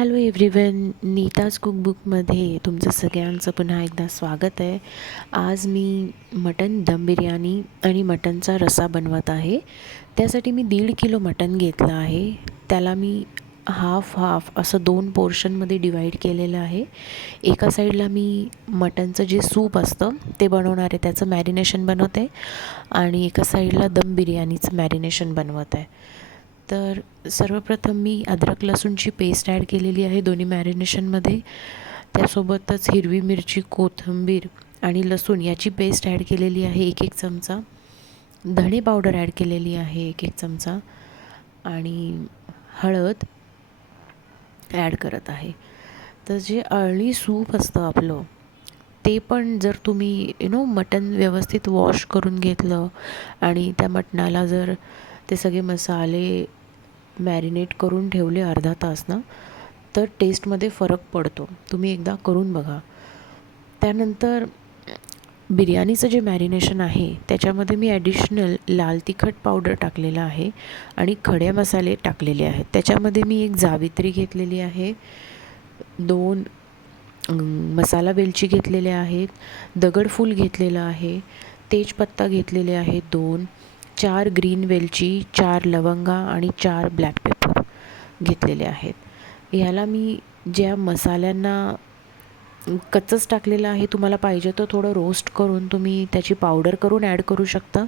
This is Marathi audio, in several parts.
हॅलो एव्हरीवन, नीताज कुकबुकमध्ये तुमचं सगळ्यांचं पुन्हा एकदा स्वागत आहे. आज मी मटन दम बिर्याणी आणि मटनचा रस्सा बनवत आहे. त्यासाठी मी 1.5 किलो मटन घेतलं आहे. त्याला मी हाफ असं 2 पोर्शनमध्ये डिवाईड केलेलं आहे. एका साईडला मी मटनचं जे सूप असतं ते बनवणार आहे, त्याचं मॅरिनेशन बनवते आणि एका साईडला दम बिर्याणीचं मॅरिनेशन बनवत आहे. तर सर्वप्रथम मी अद्रक लसूणची पेस्ट ॲड केलेली आहे दोन्ही मॅरिनेशनमध्ये. त्यासोबतच हिरवी मिरची, कोथिंबीर आणि लसूण याची पेस्ट ॲड केलेली आहे 1-1 चमचा. धणे पावडर ॲड केलेली आहे 1-1 चमचा आणि हळद ॲड करत आहे. तर जे अळणी सूप असतं आपलं, ते पण जर तुम्ही मटण व्यवस्थित वॉश करून घेतलं आणि त्या मटणाला जर ते सगळे मसाले मॅरिनेट करून ठेवले अर्धा तास ना, तर टेस्टमध्ये फरक पडतो. तुम्ही एकदा करून बघा. त्यानंतर बिर्याणीचं जे मॅरिनेशन आहे त्याच्यामध्ये मी ॲडिशनल लाल तिखट पावडर टाकलेलं आहे आणि खडे मसाले टाकलेले आहेत. त्याच्यामध्ये मी 1 जावित्री घेतलेली आहे, 2 मसाला वेलची घेतलेल्या आहेत, दगडफूल घेतलेलं आहे, तेजपत्ता घेतलेले आहेत 2, 4 ग्रीन वेलची, 4 लवंगा आणि 4 ब्लॅक पेपर घेतलेले आहेत. ह्याला मी ज्या मसाल्यांना कच्चंच टाकलेलं आहे, तुम्हाला पाहिजे तर थोडं रोस्ट करून तुम्ही त्याची पावडर करून ॲड करू शकता,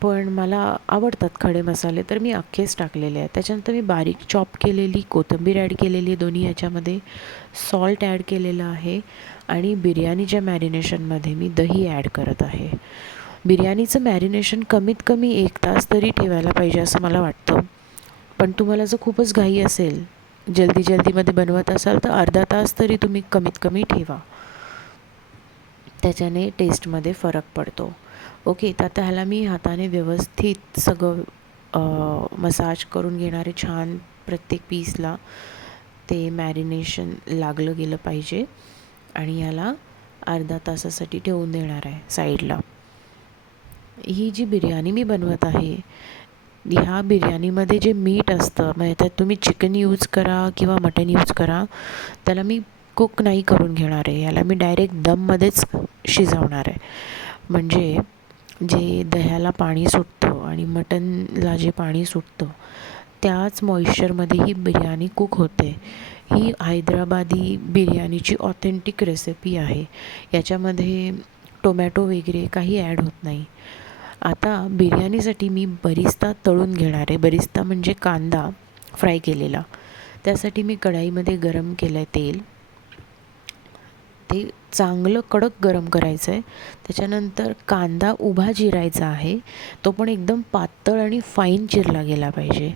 पण मला आवडतात खडे मसाले तर मी अख्खेच टाकलेले आहेत. त्याच्यानंतर मी बारीक चॉप केलेली कोथिंबीर ॲड केलेली दोन्ही ह्याच्यामध्ये, सॉल्ट ॲड केलेलं आहे आणि बिर्याणीच्या मॅरिनेशनमध्ये मी दही ॲड करत आहे. बिर्याणीचं मॅरिनेशन कमीत कमी 1 तास तरी ठेवायला पाहिजे असं मला वाटतं, पण तुम्हाला जर खूपच घाई असेल, जल्दीमध्ये बनवत असाल तर अर्धा तास तरी तुम्ही कमीत कमी ठेवा. त्याच्याने टेस्टमध्ये फरक पडतो. ओके, तर आता ह्याला मी हाताने व्यवस्थित सगळं मसाज करून घेणार आहे छान. प्रत्येक पीसला ते मॅरिनेशन लागलं गेलं पाहिजे आणि ह्याला अर्धा तासासाठी ठेवून देणार आहे साईडला. ही जी बिर्याणी मी बनवत आहे, ह्या बिर्याणीमध्ये जे मीठ असतं, म्हणजे त्यात तुम्ही चिकन यूज करा किंवा मटन यूज करा, त्याला मी कुक नाही करून घेणार आहे. याला मी डायरेक्ट दममध्येच शिजवणार आहे. म्हणजे जे दह्याला पाणी सुटतं आणि मटनला जे पाणी सुटतं त्याच मॉइश्चरमध्ये ही बिर्याणी कुक होते. ही हैदराबादी बिर्याणीची ऑथेंटिक रेसिपी आहे. याच्यामध्ये टोमॅटो वगैरे काही ॲड होत नाही. आता बिर्याणीसाठी मी बरिस्ता तळून घेणार आहे. बरिस्ता म्हणजे कांदा फ्राय केलेला. त्यासाठी मी कढाईमध्ये गरम केलं आहे तेल. ते चांगलं कडक गरम करायचं आहे. त्याच्यानंतर कांदा उभा चिरायचा आहे, तो पण एकदम पातळ आणि फाईन चिरला गेला पाहिजे.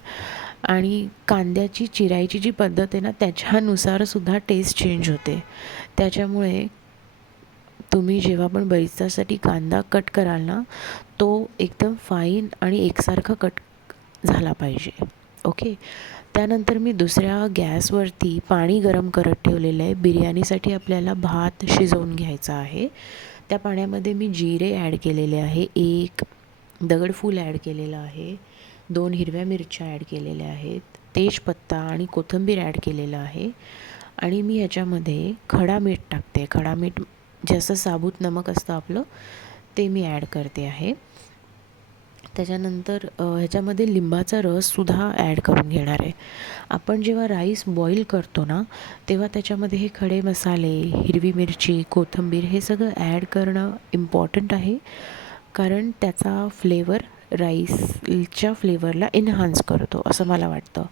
आणि कांद्याची चिरायची जी पद्धत आहे ना, त्याच्यानुसारसुद्धा टेस्ट चेंज होते. त्याच्यामुळे तुम्ही जेव्हा पण बरिस्तासाठी कांदा कट कराल ना, तो एकदम फाईन आणि एकसारखा कट झाला पाहिजे. ओके, त्यानंतर मी दुसऱ्या गॅसवरती पाणी गरम करत ठेवलेलं आहे. बिर्याणीसाठी आपल्याला भात शिजवून घ्यायचा आहे. त्या पाण्यामध्ये मी जिरे ॲड केलेले आहे, 1 दगडफूल ॲड केलेलं आहे, 2 हिरव्या मिरच्या ॲड केलेल्या आहेत, तेजपत्ता आणि कोथिंबीर ॲड केलेलं आहे आणि मी ह्याच्यामध्ये खडा मीठ टाकते. खडा मीठ जसं साबूत नमक असतं आपलं, ते मी ॲड करते आहे. त्याच्यानंतर ह्याच्यामध्ये लिंबाचा रससुद्धा ॲड करून घेणार आहे. आपण जेव्हा राईस बॉईल करतो ना, तेव्हा त्याच्यामध्ये हे खडे मसाले, हिरवी मिरची, कोथिंबीर हे सगळं ॲड करणं इम्पॉर्टंट आहे, कारण त्याचा फ्लेवर राईसच्या फ्लेवरला एन्हान्स करतो असं मला वाटतं.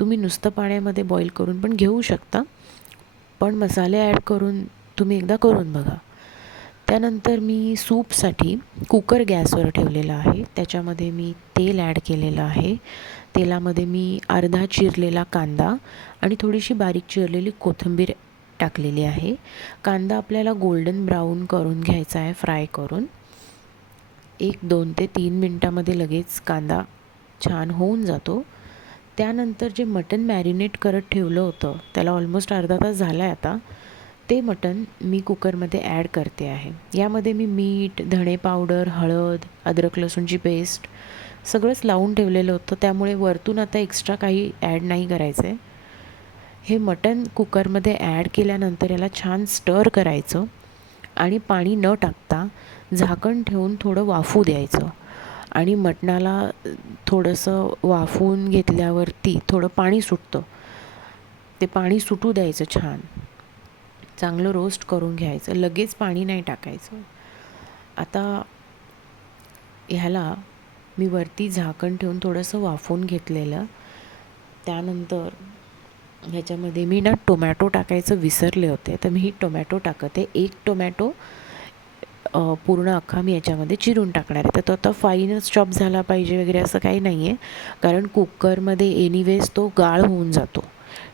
तुम्ही नुसतं पाण्यामध्ये बॉईल करून पण घेऊ शकता, पण मसाले ॲड करून तुम्ही एकदा करून बघा. त्यानंतर मी सूपसाठी कुकर गॅसवर ठेवलेला आहे. त्याच्यामध्ये मी तेल ॲड केलेलं आहे. तेलामध्ये मी अर्धा चिरलेला कांदा आणि थोडीशी बारीक चिरलेली कोथिंबीर टाकलेली आहे. कांदा आपल्याला गोल्डन ब्राऊन करून घ्यायचा आहे, फ्राय करून. 2 ते 3 मिनटामध्ये लगेच कांदा छान होऊन जातो. त्यानंतर जे मटण मॅरिनेट करत ठेवलं होतं, त्याला ऑलमोस्ट अर्धा तास झाला आहे आता, ते मटण मी कुकरमध्ये ॲड करते आहे. यामध्ये मी मीठ, धणे पावडर, हळद, अद्रक लसूणची पेस्ट सगळंच लावून ठेवलेलं होतं, त्यामुळे वरतून आता एक्स्ट्रा काही ॲड नाही करायचं आहे. हे मटण कुकरमध्ये ॲड केल्यानंतर याला छान स्टर करायचं आणि पाणी न टाकता झाकण ठेवून थोडं वाफू द्यायचं. आणि मटणाला थोडंसं वाफवून घेतल्यावरती थोडं पाणी सुटतं, ते पाणी सुटू द्यायचं, छान चांगलं रोस्ट करून घ्यायचं, लगेच पाणी नाही टाकायचं. आता ह्याला मी वरती झाकण ठेवून थोडंसं वाफवून घेतलेलं. त्यानंतर ह्याच्यामध्ये मी टोमॅटो टाकायचं विसरले होते, तर मी टोमॅटो टाकते. एक टोमॅटो पूर्ण अख्खा मी याच्यामध्ये चिरून टाकणार आहे. तर तो आता फाईनच चॉप झाला पाहिजे वगैरे असं काही नाही आहे, कारण कुकरमध्ये एनिवेज तो गाळ होऊन जातो.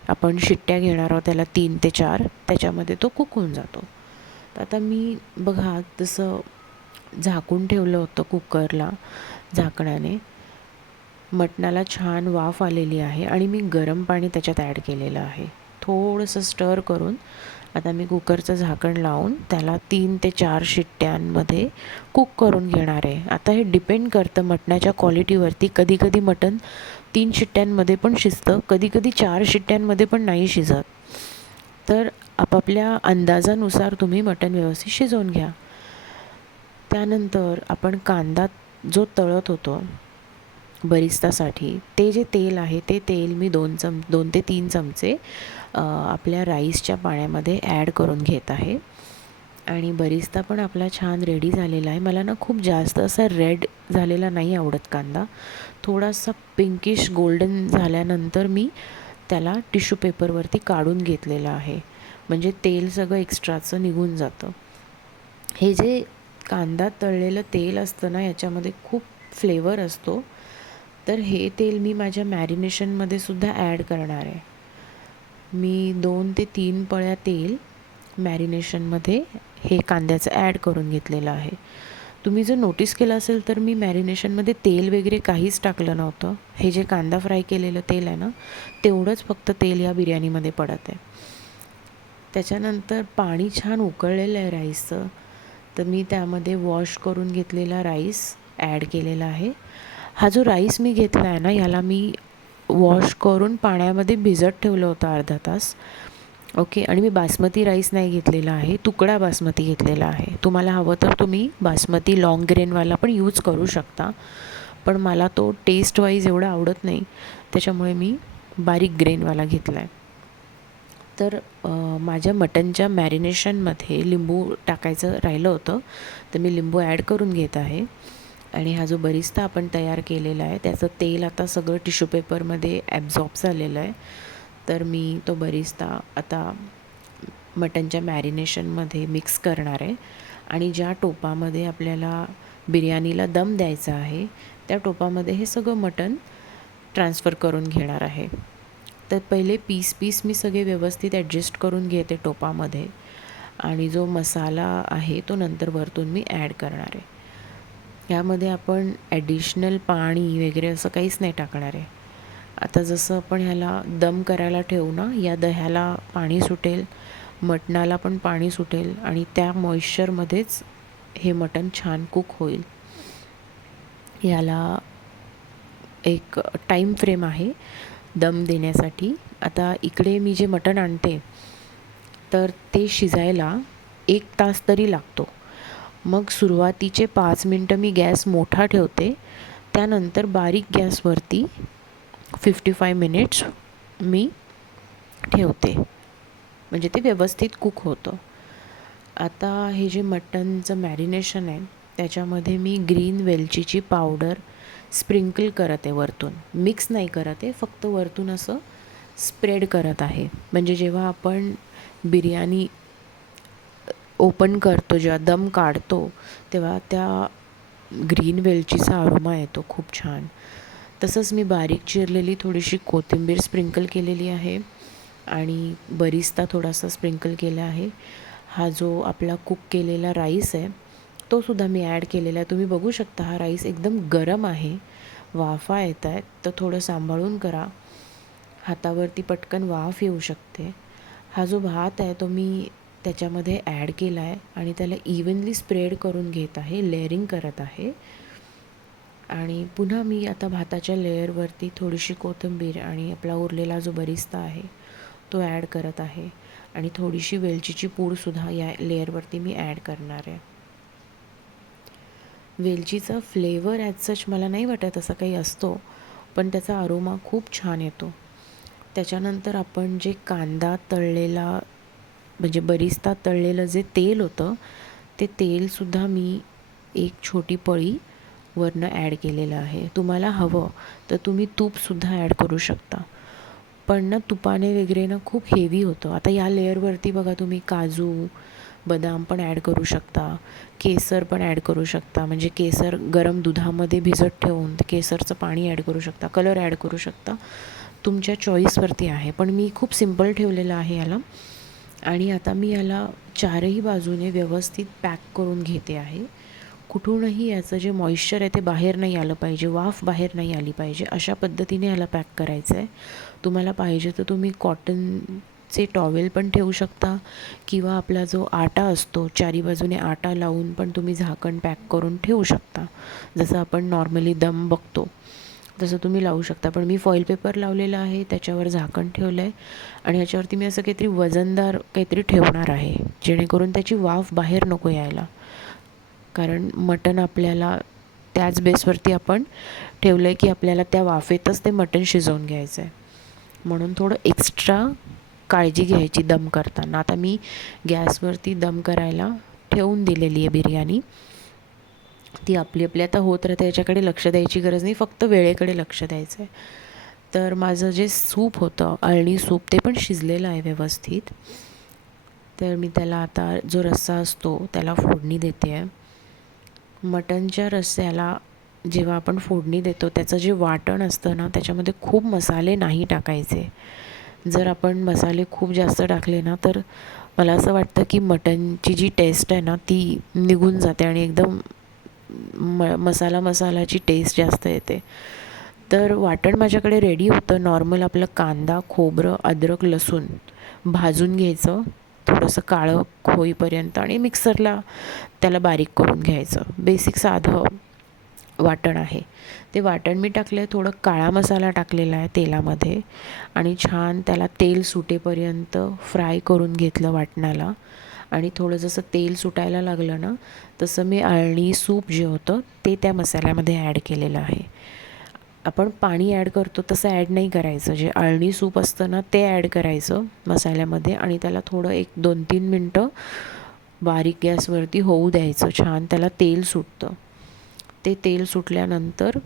आपण शिट्ट्या घेणार आहोत त्याला 3 ते 4, त्याच्यामध्ये तो कुक होऊन जातो. तर आता मी बघा तसं झाकून ठेवलं होतं कुकरला झाकणाने. मटणाला छान वाफ आलेली आहे आणि मी गरम पाणी त्याच्यात ॲड केलेलं आहे. थोडंसं स्टर करून आता मी कुकरचं झाकण लावून त्याला 3 ते 4 शिट्ट्यांमध्ये कुक करून घेणार आहे. आता हे डिपेंड करतं मटणाच्या क्वालिटीवरती. कधीकधी मटण 3 शिट्ट्यांमध्ये पण शिजतं, कधीकधी 4 शिट्ट्यांमध्ये पण नाही शिजत. तर आपापल्या अंदाजानुसार तुम्ही मटण व्यवस्थित शिजवून घ्या. त्यानंतर आपण कांदा जो तळत होतो बरिस्तासाठी, ते जे तेल आहे ते तेल मी 2 ते 3 चमचे आपल्या राईसच्या पाण्यामध्ये ॲड करून घेत आहे. आणि बरिस्ता पण आपला छान रेडी झालेला आहे. मला खूप जास्त असा रेड झालेला नाही आवडत कांदा. थोडासा पिंकिश गोल्डन झाल्यानंतर मी त्याला टिश्यू पेपरवरती काढून घेतलेलं आहे, म्हणजे तेल सगळं एक्स्ट्राचं निघून जातं. हे जे कांदा तळलेलं तेल असतं ना, याच्यामध्ये खूप फ्लेवर असतो. तर हे तेल मी माझ्या मॅरिनेशनमध्ये सुद्धा ॲड करणार आहे. मी 2 ते 3 पळ्या तेल मॅरिनेशनमध्ये हे कांद्याचं ॲड करून घेतलेलं आहे. तुम्ही जर नोटीस केलं असेल तर मी मॅरिनेशनमध्ये तेल वगैरे काहीच टाकलं नव्हतं. हे जे कांदा फ्राय केलेलं तेल आहे ना, तेवढंच फक्त तेल या बिर्याणीमध्ये पडत आहे. त्याच्यानंतर पाणी छान उकळलेलं आहे राईसचं, तर मी त्यामध्ये वॉश करून घेतलेला राईस ॲड केलेला आहे. हा जो राईस मी घेतला आहे ना, ह्याला मी वॉश करून पाण्यामध्ये भिजत ठेवलं होतं अर्धा तास. ओके. आणि मी बासमती राईस नाही घेतलेला आहे, तुकडा बासमती घेतलेला आहे. तुम्हाला हवं तर तुम्ही बासमती लाँग ग्रेनवाला पण यूज करू शकता, पण मला तो टेस्ट वाईज एवढा आवडत नाही, त्याच्यामुळे मी बारीक ग्रेनवाला घेतला आहे. तर माझ्या मटनच्या मॅरिनेशनमध्ये लिंबू टाकायचं राहिलं होतं, तर मी लिंबू ॲड करून घेत आहे. आणि हा जो बरिस्ता आपण तयार केलेला आहे त्याचं तेल आता सगळं टिश्यू पेपरमध्ये ॲब्झॉर्ब झालेलं आहे. तर मी तो बरिस्ता आता मटनच्या मॅरिनेशनमध्ये मिक्स करणार आहे. आणि ज्या टोपामध्ये आपल्याला बिर्याणीला दम द्यायचा आहे, त्या टोपामध्ये हे सगळं मटण ट्रान्सफर करून घेणार आहे. तर पहिले पीस मी सगळे व्यवस्थित ॲडजस्ट करून घेते टोपामध्ये, आणि जो मसाला आहे तो नंतर वरतून मी ॲड करणार आहे. यामध्ये आपण ॲडिशनल पाणी वगैरे असं काहीच नाही टाकणार आहे. आता जसं आपण ह्याला दम करायला ठेवू ना, या दह्याला पाणी सुटेल, मटणाला पण पाणी सुटेल, आणि त्या मॉइश्चरमध्येच हे मटण छान कुक होईल. याला एक टाईम फ्रेम आहे दम देण्यासाठी. आता इकडे मी जे मटण आणते तर ते शिजायला 1 तास तरी लागतो. मग सुरुवातीचे 5 मिनटं मी गॅस मोठा ठेवते, त्यानंतर बारीक गॅसवरती 55 मिनिट्स मी ठेवते, म्हणजे ते व्यवस्थित कुक होतं. आता हे जे मटनचं मॅरिनेशन आहे त्याच्यामध्ये मी ग्रीन वेलचीची पावडर स्प्रिंकल करत आहे वरतून, मिक्स नाही करत आहे, फक्त वरतून असं स्प्रेड करत आहे. म्हणजे जेव्हा आपण बिर्याणी ओपन करतो, जेव्हा दम काढतो, तेव्हा त्या ग्रीन वेलचीचा अरोमा येतो खूप छान. तसंच मी बारीक चिरलेली थोडीशी कोथिंबीर स्प्रिंकल केलेली आहे आणि बरिस्ता थोडासा स्प्रिंकल केला आहे. हा जो आपला कुक केलेला राईस आहे तो सुद्धा मी ॲड केलेला आहे. तुम्ही बघू शकता हा राईस एकदम गरम आहे, वाफा येत आहेत, तर थोडं सांभाळून करा, हातावरती पटकन वाफ येऊ शकते. हा जो भात आहे तो मी त्याच्यामध्ये ॲड केला आहे आणि त्याला इव्हनली स्प्रेड करून घेत आहे, लेअरिंग करत आहे. आणि पुन्हा मी आता भाताच्या लेअरवरती थोडीशी कोथिंबीर आणि आपला उरलेला जो बरिस्ता आहे तो ॲड करत आहे आणि थोडीशी वेलचीची पूडसुद्धा या लेअरवरती मी ॲड करणार आहे. वेलचीचा फ्लेवर ॲज सच मला नाही वाटत असं काही असतो, पण त्याचा अरोमा खूप छान येतो. त्याच्यानंतर आपण जे कांदा तळलेला म्हणजे बरिस्ता तळलेलं जे तेल होतं, ते तेलसुद्धा मी एक छोटी पळी वरनं ॲड केलेलं आहे. तुम्हाला हवं तर तुम्ही तूपसुद्धा ॲड करू शकता, पण ना तुपाने वगैरे ना खूप हेवी होतं. आता या लेअरवरती बघा तुम्ही काजू, बदाम पण ॲड करू शकता, केसर पण ॲड करू शकता. म्हणजे केसर गरम दुधामध्ये भिजत ठेवून केसरचं पाणी ॲड करू शकता, कलर ॲड करू शकता. तुमच्या चॉईसवरती आहे, पण मी खूप सिम्पल ठेवलेलं आहे याला. आणि आता मी याला चारही बाजूने व्यवस्थित पॅक करून घेते आहे. कुठूनही याचं जे मॉइश्चर आहे ते बाहेर नाही आलं पाहिजे, वाफ बाहेर नाही आली पाहिजे, अशा पद्धतीने याला पॅक करायचं आहे. तुम्हाला पाहिजे तर तुम्ही कॉटनचे टॉवेल पण ठेवू शकता, किंवा आपला जो आटा असतो चारी बाजूने आटा लावून पण तुम्ही झाकण पॅक करून ठेवू शकता. जसं आपण नॉर्मली दम बघतो तसं तुम्ही लावू शकता. पण मी फॉईल पेपर लावलेला आहे, त्याच्यावर झाकण ठेवलं आहे आणि याच्यावरती मी असं काहीतरी वजनदार काहीतरी ठेवणार आहे, जेणेकरून त्याची वाफ बाहेर नको यायला. कारण मटण आपल्याला त्याच बेसवरती आपण ठेवलं आहे की आपल्याला त्या वाफेतच ते मटण शिजवून घ्यायचं आहे, म्हणून थोडं एक्स्ट्रा काळजी घ्यायची दम करताना. आता मी गॅसवरती दम करायला ठेवून दिलेली आहे बिर्याणी. ती आपली आपली आता होत राहते, याच्याकडे लक्ष द्यायची गरज नाही, फक्त वेळेकडे लक्ष द्यायचं आहे. तर माझं जे सूप होतं, अळणी सूप, ते पण शिजलेलं आहे व्यवस्थित. तर मी त्याला आता जो रस्सा असतो त्याला फोडणी देते आहे. मटणच्या रस्स्याला जेव्हा आपण फोडणी देतो त्याचं जे वाटण असतं ना, त्याच्यामध्ये खूप मसाले नाही टाकायचे. जर आपण मसाले खूप जास्त टाकले ना, तर मला असं वाटतं की मटणची जी टेस्ट आहे ना ती निघून जाते आणि एकदम मसालाची टेस्ट जास्त येते. तर वाटण माझ्याकडे रेडी होतं. नॉर्मल आपलं कांदा, खोबरं, अद्रक, लसूण भाजून घ्यायचं थोडंसं काळं होईपर्यंत आणि मिक्सरला त्याला बारीक करून घ्यायचं. बेसिक साधं वाटण आहे. ते वाटण मी टाकलं आहे, थोडं काळा मसाला टाकलेला आहे तेलामध्ये आणि छान त्याला तेल सुटेपर्यंत फ्राय करून घेतलं वाटणाला. आणि थोडं जसं तेल सुटायला लागलं ना, तसं मी अळणी सूप जे होतं ते त्या मसाल्यामध्ये ॲड केलेलं आहे. आपण पाणी ॲड करतो तसं ॲड नाही करायचं. जे अळणी सूप असतं ना ते ॲड करायचं मसाल्यामध्ये आणि त्याला थोडं 1-2-3 मिनटं बारीक गॅसवरती होऊ द्यायचं. छान त्याला तेल सुटतं. ते तेल सुटल्यानंतर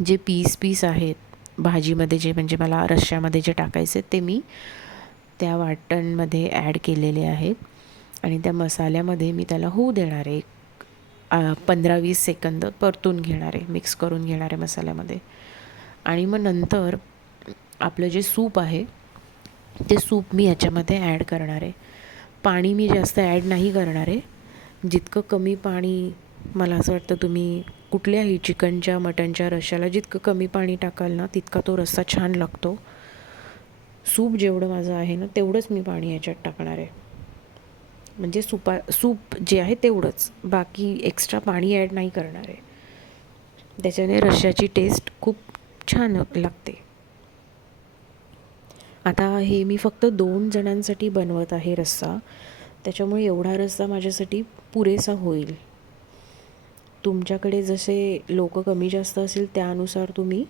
जे पीस आहेत भाजीमध्ये, जे म्हणजे मला रश्श्यामध्ये जे टाकायचे ते मी त्या वाटणमध्ये ॲड केलेले आहेत आणि त्या मसाल्यामध्ये मी त्याला होऊ देणार आहे. 15-20 सेकंद परतून घेणार आहे, मिक्स करून घेणार आहे मसाल्यामध्ये. आणि मग नंतर आपलं जे सूप आहे ते सूप मी याच्यामध्ये ॲड करणार आहे. पाणी मी जास्त ॲड नाही करणार आहे. जितकं कमी पाणी, मला असं वाटतं तुम्ही कुठल्याही चिकनच्या, मटणच्या रश्श्याला जितकं कमी पाणी टाकाल ना तितका तो रस्सा छान लागतो. सूप जेवढं माझं आहे ना तेवढंच मी पाणी याच्यात टाकणार आहे. म्हणजे सूप जे आहे तेवढंच, बाकी एक्स्ट्रा पाणी ॲड नाही करणार आहे. त्याच्याने रश्श्याची टेस्ट खूप छान लागते. आता हे मी फक्त 2 जणांसाठी बनवत आहे रस्सा, त्याच्यामुळे एवढा रस्सा माझ्यासाठी पुरेसा होईल. तुमच्याकडे जसे लोक कमी जास्त असेल त्यानुसार तुम्ही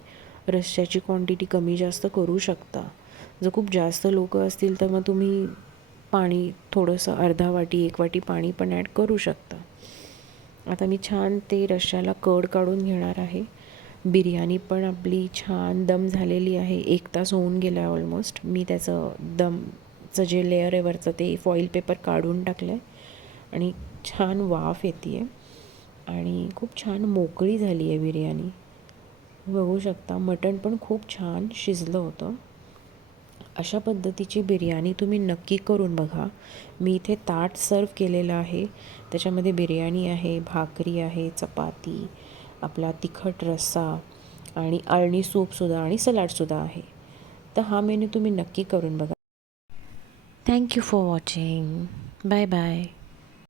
रश्श्याची क्वांटिटी कमी जास्त करू शकता. जर खूप जास्त लोक असतील तर मग तुम्ही पाणी थोडंसं अर्धा वाटी 1 वाटी पाणी पण ॲड करू शकता. आता मी छान ते रश्श्याला कड काढून घेणार आहे. बिर्याणी पण आपली छान दम झालेली आहे. 1 तास होऊन गेला आहे ऑलमोस्ट. मी त्याचं दमचं जे लेअर आहे वरचं ते फॉईल पेपर काढून टाकलं आहे आणि छान वाफ येते आहे आणि खूप छान मोकळी झाली आहे बिर्याणी. बघू शकता मटण पण खूप छान शिजलं होतं. अशा पद्धतीची बिर्याणी तुम्ही नक्की करून बघा. मी इथे ताट सर्व केलेलं आहे. त्याच्यामध्ये बिर्याणी आहे, भाकरी आहे, चपाती, आपला तिखट रस्सा आणि अळणी सूपसुद्धा आणि सलाडसुद्धा आहे. तर हा मेनू तुम्ही नक्की करून बघा. Thank you for watching. Bye bye.